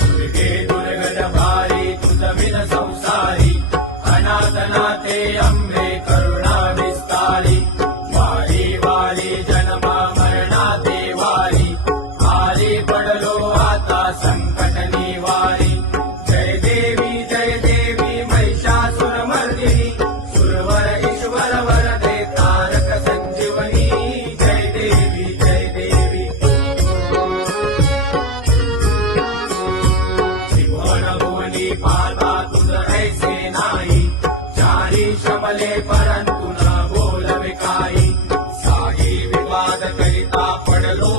दुर्गे दुर्गद भारी तुझविन संसारी अनाथनाथे अंबे करुणा विस्तारी वारी वारी जन्मा मरणाते वारी आली पडलो आता संकट निवारी जय देवी महिषासुरमर्दिनी सुरवर ईश्वर वरदे तारक संजीवनी जय देवी त्रिभुवन भुवनी पाहता तुझ ऐसे नाही चारी शमले परंतु न बोलवे काही साई विवाद करिता पडलो